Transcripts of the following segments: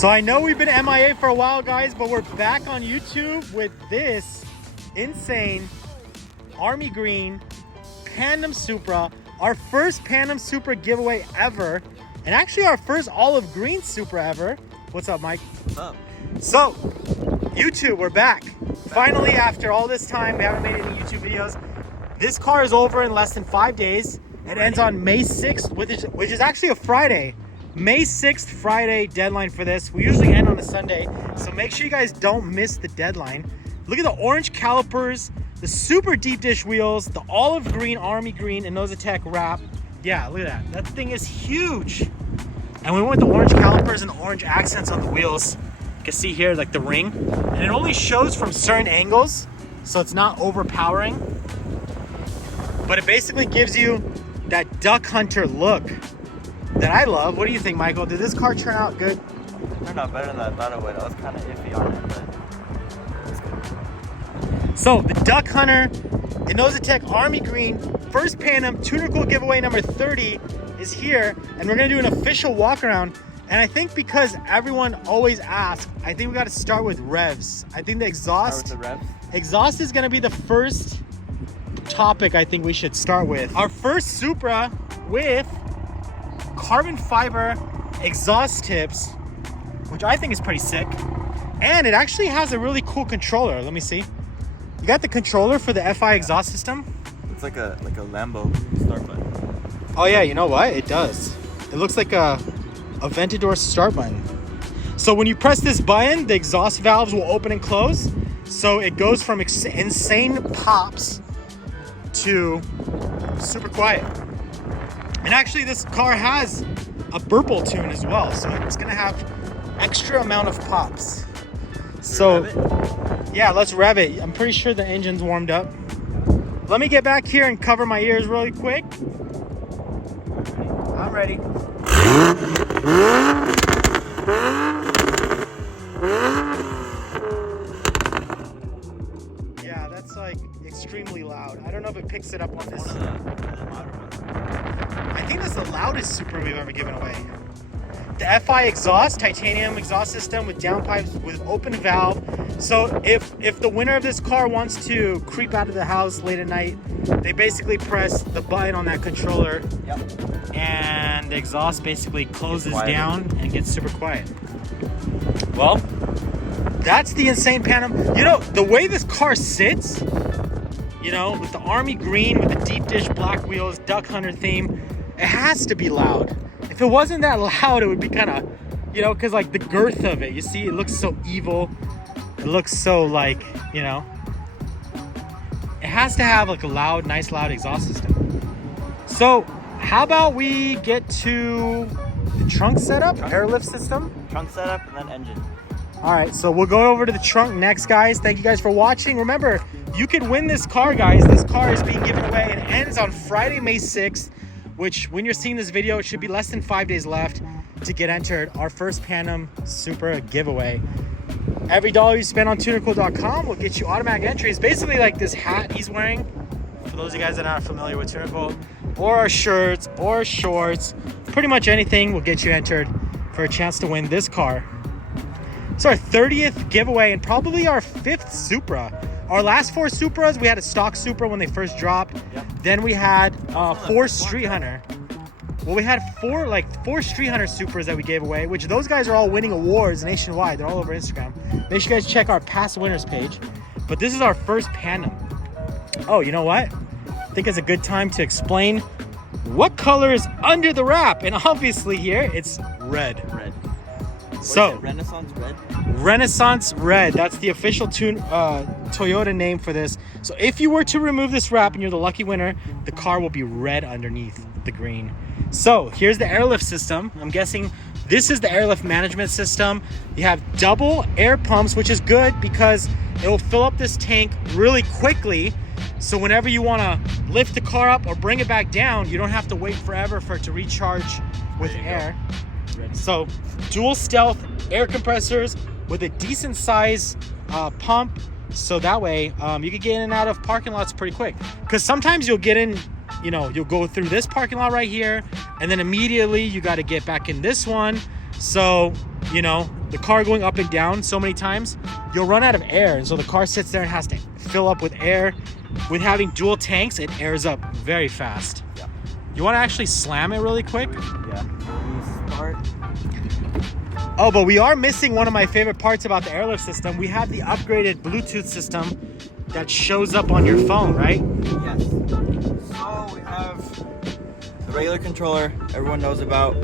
So I know we've been MIA for a while, guys, but we're back on YouTube with this insane army green Pandem Supra, our first Pandem Supra giveaway ever, and actually our first olive green Supra ever. What's up, Mike? What's up? So, YouTube, we're back. Finally, after all this time, we haven't made any YouTube videos. This car is over in less than 5 days. It ends on May 6th, which is actually a Friday. May 6th, Friday deadline for this. We usually end on a Sunday, so make sure you guys don't miss the deadline. Look at the orange calipers, the super deep dish wheels, the olive green, army green, and Nosatec wrap. Yeah, look at that. That thing is huge. And we went with the orange calipers and the orange accents on the wheels. You can see here, like the ring. And it only shows from certain angles, so it's not overpowering. But it basically gives you that duck hunter look that I love. What do you think, Michael? Did this car turn out good? It turned out better than I thought it would. I was kind of iffy on it, but it's good. So the Duck Hunter in Nosatec Army Green first Pandem TunerCult giveaway number 30 is here, and we're gonna do an official walk around. And I think because everyone always asks, I think we got to start with revs. I think the exhaust. Start with the revs? Exhaust is gonna be the first topic I think we should start with. Our first Supra with carbon fiber exhaust tips, which I think is pretty sick. And it actually has a really cool controller. Let me see. You got the controller for the FI exhaust system? It's like a Lambo start button. Oh yeah, you know what? It does. It looks like a Aventador start button. So when you press this button, the exhaust valves will open and close. So it goes from insane pops to super quiet. And actually this car has a burble tune as well, so it's gonna have extra amount of pops. So yeah, let's rev it. I'm pretty sure the engine's warmed up. Let me get back here and cover my ears really quick. I'm ready. Yeah, that's like extremely loud. I don't know if it picks it up on this. I think that's the loudest Supra we've ever given away. The FI exhaust, titanium exhaust system with downpipes with open valve. So if the winner of this car wants to creep out of the house late at night, they basically press the button on that controller. Yep. And the exhaust basically closes down and gets super quiet. Well, that's the insane Pandem. You know, the way this car sits, you know, with the army green, with the deep dish black wheels, duck hunter theme, it has to be loud. If it wasn't that loud, it would be kind of, you know, because like the girth of it, you see, it looks so evil. It looks so like, you know, it has to have like a loud, nice loud exhaust system. So how about we get to the trunk setup, airlift system? Trunk setup and then engine. All right, so we'll go over to the trunk next, guys. Thank you guys for watching. Remember, you can win this car, guys. This car is being given away. It ends on Friday, May 6th, which when you're seeing this video, it should be less than 5 days left to get entered. Our first Pandem Supra giveaway. Every dollar you spend on TunerCult.com will get you automatic entries. Basically like this hat he's wearing, for those of you guys that aren't familiar with TunerCult, or our shirts, or shorts, pretty much anything will get you entered for a chance to win this car. It's our 30th giveaway and probably our 5th Supra. Our last 4 Supras, we had a stock Supra when they first dropped. Yep. Then we had 4 Street Hunter. Well, we had 4 Street Hunter Supras that we gave away, which those guys are all winning awards nationwide. They're all over Instagram. Make sure you guys check our past winners page. But this is our first Pandem. Oh, you know what? I think it's a good time to explain what color is under the wrap. And obviously here, it's red. Red. So Renaissance red? Renaissance red. That's the official Toyota name for this. So if you were to remove this wrap and you're the lucky winner, the car will be red underneath the green. So here's the airlift system. I'm guessing this is the airlift management system. You have double air pumps, which is good because it will fill up this tank really quickly. So whenever you want to lift the car up or bring it back down, you don't have to wait forever for it to recharge with air. So dual stealth air compressors with a decent size pump, so that way you can get in and out of parking lots pretty quick, because sometimes you'll get in, you know, you'll go through this parking lot right here and then immediately you got to get back in this one. So, you know, the car going up and down so many times, you'll run out of air. And so the car sits there and has to fill up with air. With having dual tanks, it airs up very fast. Yeah. You want to actually slam it really quick? Yeah. Start. Oh, but we are missing one of my favorite parts about the Airlift system. We have the upgraded Bluetooth system that shows up on your phone, right? Yes. So we have the regular controller everyone knows about.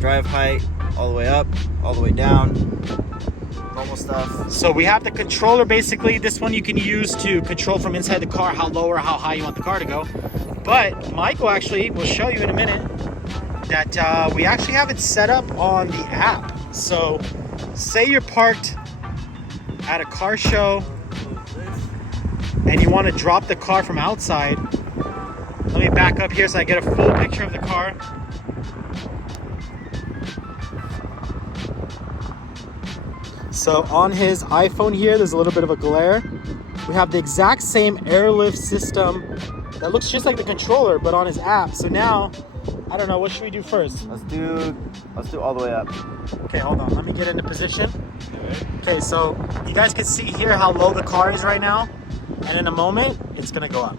Drive height, all the way up, all the way down. Normal stuff. So we have the controller basically. This one you can use to control from inside the car how low or how high you want the car to go. But Michael actually will show you in a minute that we actually have it set up on the app. So say you're parked at a car show and you want to drop the car from outside. Let me back up here so I get a full picture of the car. So on his iPhone here, there's a little bit of a glare. We have the exact same Airlift system that looks just like the controller, but on his app. So now, I don't know, what should we do first? Let's do all the way up. Okay, hold on, let me get into position. Okay, so you guys can see here how low the car is right now. And in a moment, it's gonna go up.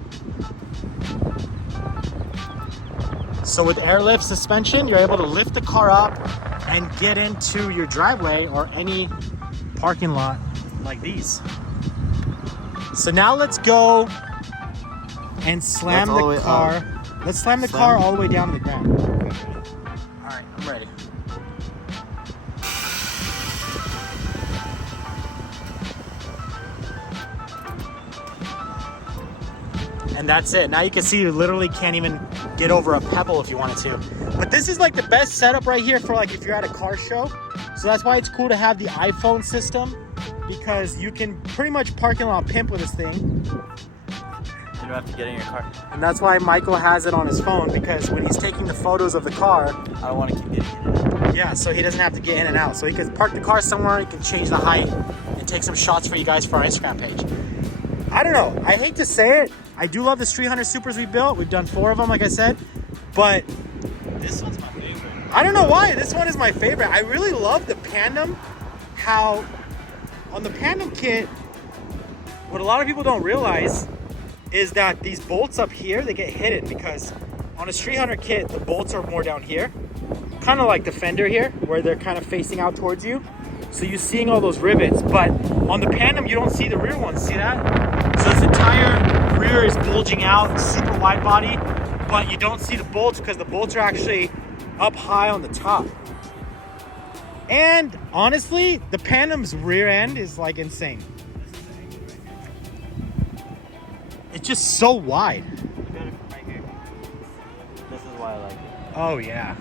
So with Airlift suspension, you're able to lift the car up and get into your driveway or any parking lot like these. So now let's go and slam the car. Let's slam the car all the way down to the ground. All right, I'm ready. And that's it. Now you can see you literally can't even get over a pebble if you wanted to. But this is like the best setup right here for like if you're at a car show. So that's why it's cool to have the iPhone system, because you can pretty much parking lot pimp with this thing. You don't have to get in your car. And that's why Michael has it on his phone, because when he's taking the photos of the car, I don't want to keep getting in and out. yeah, so he doesn't have to get in and out. So he can park the car somewhere, he can change the height and take some shots for you guys for our Instagram page. I don't know, I hate to say it, I do love the 300 Supras we built. We've done 4 of them, like I said, but This one's my favorite. I don't know why. This one is my favorite. I really love the Pandem. How on the Pandem kit, what a lot of people don't realize is that these bolts up here, they get hidden, because on a 300 kit, the bolts are more down here. Kind of like the fender here, where they're kind of facing out towards you. So you're seeing all those rivets, but on the Pandem, you don't see the rear ones. See that? So this entire rear is bulging out, super wide body, but you don't see the bolts because the bolts are actually up high on the top. And honestly, the Pandem's rear end is like insane. It's just so wide. Look at it from right here. This is why I like it. Oh yeah.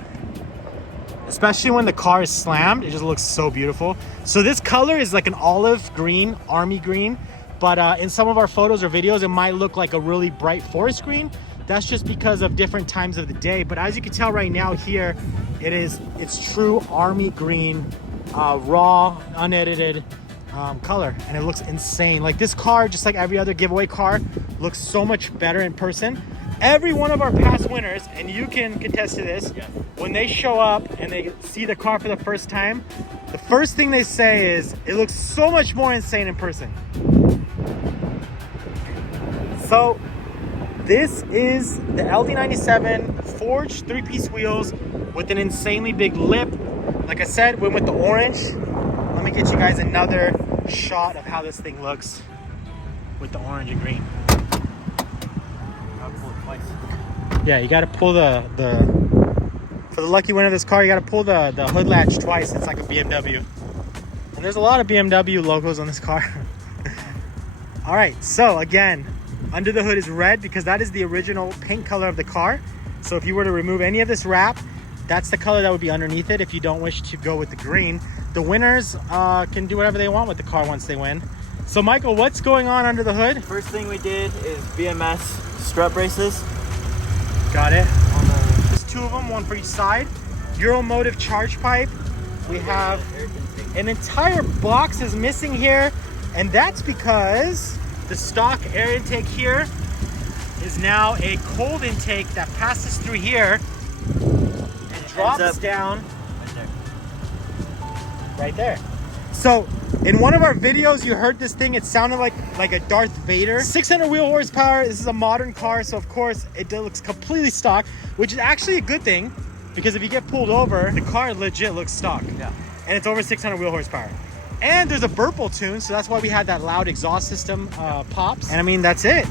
Especially when the car is slammed, it just looks so beautiful. So this color is like an olive green, army green, but in some of our photos or videos, it might look like a really bright forest green. That's just because of different times of the day. But as you can tell right now here, it's true army green, raw, unedited color, and it looks insane. Like this car, just like every other giveaway car, looks so much better in person. Every one of our past winners, and you can contest to this, yes, when they show up and they see the car for the first time, the first thing they say is, it looks so much more insane in person. So this is the LD97 forged 3-piece wheels with an insanely big lip. Like I said, went with the orange. Let me get you guys another shot of how this thing looks with the orange and green. I'll pull it twice. Yeah, you gotta pull for the lucky winner of this car, you gotta pull the hood latch twice. It's like a BMW. And there's a lot of BMW logos on this car. All right, so again, under the hood is red because that is the original paint color of the car. So if you were to remove any of this wrap, that's the color that would be underneath it if you don't wish to go with the green. The winners can do whatever they want with the car once they win. So Michael, what's going on under the hood? First thing we did is Bms Strut Braces. Got it. There's 2 of them, one for each side. Euromotive Chargepipe. We have an entire box is missing here, and that's because the stock air intake here is now a cold intake that passes through here and drops down. Right there. right there. So in one of our videos, you heard this thing. It sounded like a Darth Vader. 600 wheel horsepower. This is a modern car, so of course it looks completely stock, which is actually a good thing because if you get pulled over, the car legit looks stock. Yeah. And it's over 600 wheel horsepower. And there's a Burple tune, so that's why we had that loud exhaust system pops. And I mean, that's it.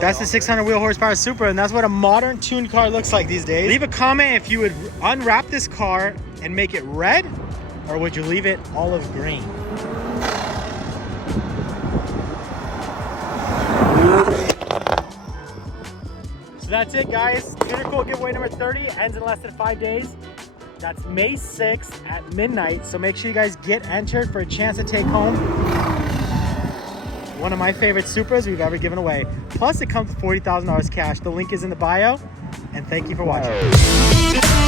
That's the 600 wheel horsepower Supra, and that's what a modern tuned car looks like these days. Leave a comment if you would unwrap this car and make it red, or would you leave it olive green? So that's it, guys. TunerCult giveaway number 30 ends in less than 5 days. That's May 6th at midnight. So make sure you guys get entered for a chance to take home one of my favorite Supras we've ever given away. Plus, it comes with $40,000 cash. The link is in the bio. And thank you for watching.